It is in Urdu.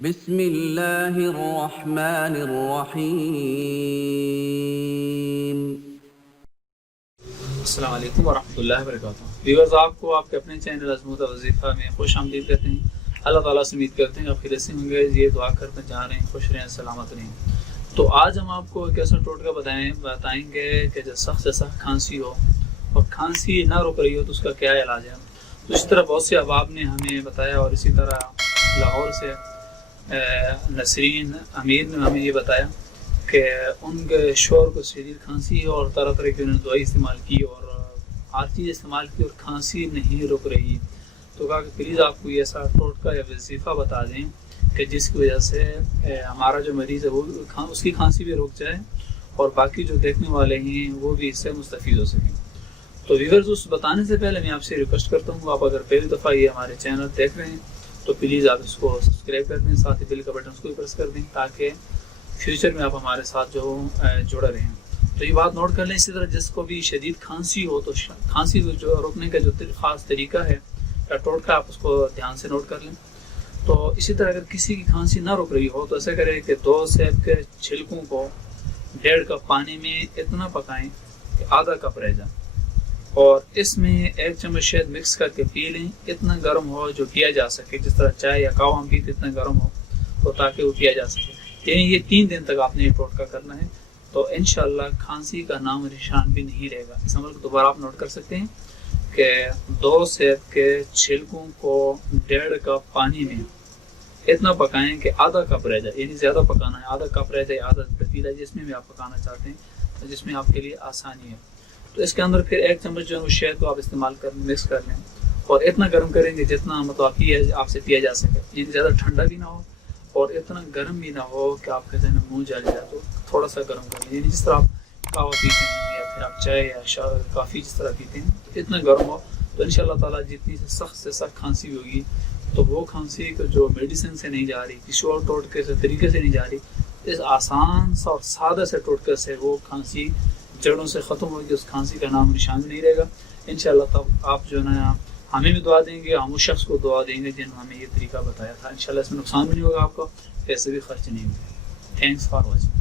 بسم اللہ الرحمن الرحیم۔ السلام علیکم ورحمۃ اللہ وبرکاتہ۔ ویورز، آپ کو آپ کے اپنے چینل عظمت وظیفہ میں خوش آمدید کہتے ہیں۔ اللہ تعالیٰ سے امید کرتے ہیں آپ خیریت سے ہوں گے، یہ دعا کرتے جا رہے ہیں خوش رہیں، سلامت رہیں۔ تو آج ہم آپ کو ایک ایسا ٹوٹکا بتائیں گے کہ جب سخت سے سخت کھانسی ہو اور کھانسی نہ رک رہی ہو تو اس کا کیا علاج ہے۔ تو اس طرح بہت سے احباب نے ہمیں بتایا، اور اسی طرح لاہور سے نسرین امیر نے ہمیں یہ بتایا کہ ان کے شوہر کو شدید کھانسی ہے اور طرح طرح کی انہوں نے دوائی استعمال کی اور ہر چیز استعمال کی اور کھانسی نہیں رک رہی۔ تو کہا کہ پلیز آپ کو یہ ایسا ٹوٹکا یا وظیفہ بتا دیں کہ جس کی وجہ سے ہمارا جو مریض ہے وہ اس کی کھانسی بھی رک جائے اور باقی جو دیکھنے والے ہیں وہ بھی اس سے مستفید ہو سکیں۔ تو ویورز، اس بتانے سے پہلے میں آپ سے ریکویسٹ کرتا ہوں، آپ اگر پہلی دفعہ یہ ہمارے چینل دیکھ رہے ہیں تو پلیز آپ اس کو سبسکرائب کر دیں، ساتھ ہی بیل کا بٹن اس کو بھی پریس کر دیں تاکہ فیوچر میں آپ ہمارے ساتھ جو جڑے رہیں۔ تو یہ بات نوٹ کر لیں۔ اسی طرح جس کو بھی شدید کھانسی ہو تو کھانسی جو روکنے کا جو خاص طریقہ ہے یا ٹوٹکا، آپ اس کو دھیان سے نوٹ کر لیں۔ تو اسی طرح اگر کسی کی کھانسی نہ رک رہی ہو تو ایسا کریں کہ 2 سیب کے چھلکوں کو 1.5 کپ پانی میں اتنا پکائیں کہ آدھا کپ رہ جائے، اور اس میں 1 چمچ شہد مکس کر کے پی لیں۔ اتنا گرم ہو جو پیا جا سکے، جس طرح چائے یا کہوہ ہم پیتے اتنا گرم ہو تو تاکہ وہ پیا جا سکے۔ یعنی یہ 3 دن تک آپ نے یہ ٹوٹکا کرنا ہے، تو انشاءاللہ کھانسی کا نام و نشان بھی نہیں رہے گا۔ اس عمل کو دوبارہ آپ نوٹ کر سکتے ہیں کہ 2 سیب کے چھلکوں کو 1.5 کپ پانی میں اتنا پکائیں کہ آدھا کپ رہ جائے، یعنی زیادہ پکانا ہے، آدھا کپ رہ جائے، آدھا پتیلا جس میں بھی آپ پکانا چاہتے ہیں، جس میں آپ کے لیے آسانی ہے۔ تو اس کے اندر پھر 1 چمچ جو ہے شہد کو آپ استعمال کر لیں، مکس کر لیں، اور اتنا گرم کریں گے جتنا مطلب آپ سے پیا جا سکے، یعنی زیادہ ٹھنڈا بھی نہ ہو اور اتنا گرم بھی نہ ہو کہ آپ کے ذہن منہ جل جائے، تو تھوڑا سا گرم کر لیں، یعنی جس طرح آپ کہوہ پیتے ہیں یا پھر آپ چائے یا کافی جس طرح پیتے ہیں، تو اتنا گرم ہو تو انشاءاللہ تعالیٰ جتنی سے سخت کھانسی ہوگی تو وہ کھانسی جو میڈیسن سے نہیں جا رہی، کسی اور ٹوٹکے سے طریقے سے نہیں جا رہی، اس آسان سا اور سادہ سے ٹوٹکے سے وہ کھانسی جڑوں سے ختم ہوگی، اس کھانسی کا نام نشان نہیں رہے گا انشاءاللہ۔ تب آپ جو ہے نا ہمیں بھی دعا دیں گے، ہم اس شخص کو دعا دیں گے جنہوں نے ہمیں یہ طریقہ بتایا تھا۔ انشاءاللہ اس میں نقصان بھی نہیں ہوگا آپ کو، پیسے بھی خرچ نہیں ہوگا۔ Thanks for watching.